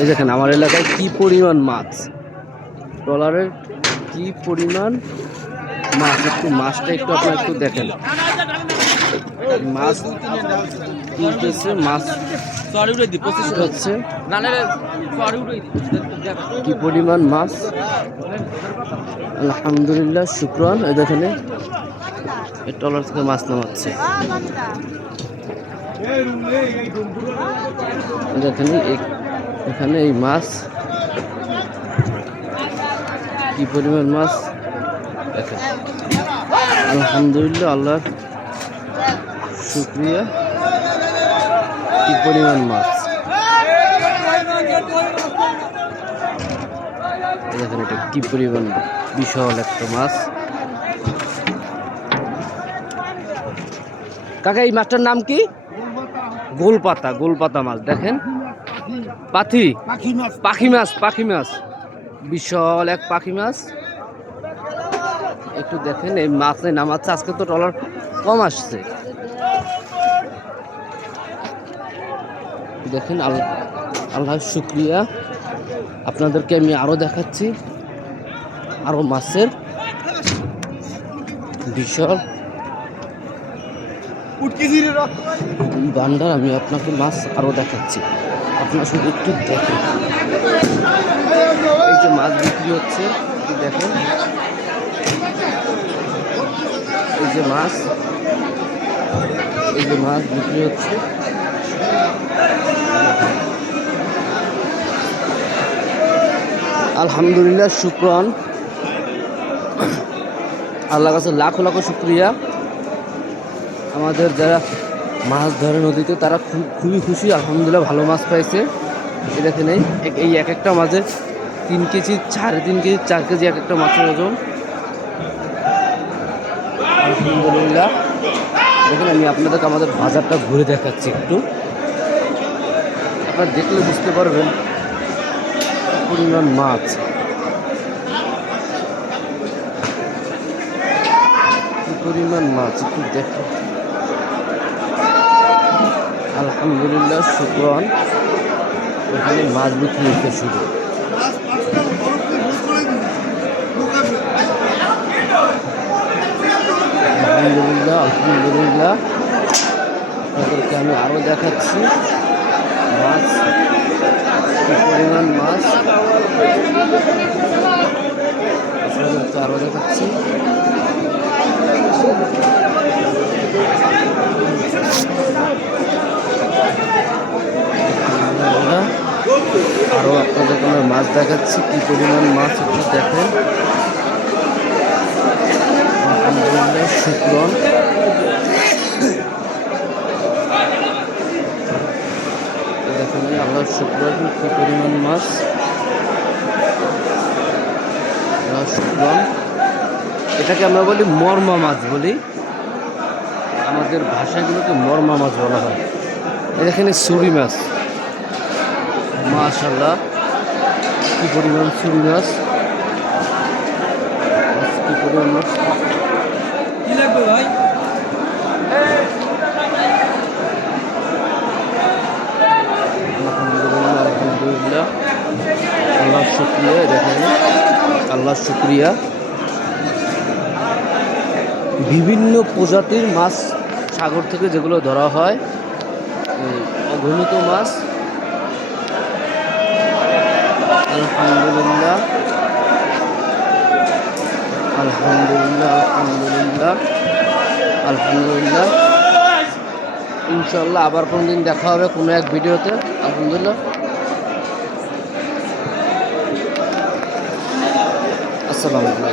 এই দেখেন আমার এলাকায় কি পরিমাণ মাছ, ট্রলারের কি পরিমাণ মাছ। একটু মাছটা একটু আপনারা একটু দেখেন, মাছ তুলতেছে, মাছ হচ্ছে কি পরিমাণ মাছ। আলহামদুলিল্লাহ, শুকরান। এই দেখেন এই ট্রলার থেকে মাছ নামাচ্ছে। দেখেন এখানে এই মাছ কি পরিমাণ মাছ দেখেন। আলহামদুলিল্লাহ, আল্লাহর শুকরিয়া, কি পরিমাণ মাছ। দেখেন এটা কি পরিমাণ বিশাল একটা মাছ। কাকা এই মাছটার নাম কি? গোলপাতা, গোলপাতা মাছ। দেখেন পাখি মাছ, পাখি মাছ, বিশাল এক পাখি মাছ। একটু দেখেন এই মাছে নামাচ্ছে। আজকে তো ট্রলার কম আসছে। দেখেন আল্লাহর শুকরিয়া। আপনাদেরকে আমি আরো দেখাচ্ছি, আরো মাছের বিশাল ভান্ডার। আমি আপনাকে মাছ আরো দেখাচ্ছি, আপনারা শুধু একটু দেখেন। এই যে মাছ বিক্রি হচ্ছে, দেখেন এই যে মাছ, এই যে মাছ বিক্রি হচ্ছে। আলহামদুলিল্লাহ, শুকরান। আল্লাহর কাছে লাখো লাখো শুকরিয়া। আমাদের যারা মাছ ধরে নদীতে তারা খুবই খুশি। আলহামদুলিল্লাহ, ভালো মাছ পাইছে। এই দেখেন এই এক একটা মাছের 3 কেজি, 3.5 কেজি, 4 কেজি এক একটা মাছের ওজন। আলহামদুলিল্লাহ। দেখেন আমি আপনাদেরকে আমাদের বাজারটা ঘুরে দেখাচ্ছি একটু, আপনারা দেখলে বুঝতে পারবেন পরিমাণ মাছ। কি পরিমাণ মাছ একটু দেখেন। আলহামদুলিল্লাহ, শুকরান। এখানে মাছ বিক্রি হতে শুরু। আলহামদুলিল্লাহ, আলহামদুলিল্লাহ। আপনাদেরকে আমি আরো দেখাচ্ছি মাছ, কি পরিমাণ মাছ। আপনাদেরকে আরো দেখাচ্ছি। আরো আপনাদেরকে আমরা মাছ দেখাচ্ছি, কি পরিমাণ মাছ একটু দেখেন। আলহামদুলিল্লাহ, শুকরান। দেখেন আল্লাহর শুকরান, কি পরিমাণ মাছ। শুকরান, এটাকে আমরা বলি মরমা মাছ বলি, আমাদের ভাষাগুলোকে মরমা মাছ বলা হয়। এখানে ছুরি মাছ, মাশাআল্লাহ, কি পরিমাণ ছুরি মাছ, কি পরিমাণ মাছ। কি লাগবে ভাই? আলহামদুলিল্লাহ, আল্লাহর শুকরিয়া। দেখেন আল্লাহর শুকরিয়া। বিভিন্ন প্রজাতির মাছ সাগর থেকে যেগুলো ধরা হয়, অগণিত মাছ। আলহামদুলিল্লাহ, আলহামদুলিল্লাহ, আলহামদুলিল্লাহ, আলহামদুলিল্লাহ। ইনশাআল্লাহ আবার কোনদিন দেখা হবে কোনো এক ভিডিওতে। আলহামদুলিল্লাহ, আসসালামু আলাইকুম।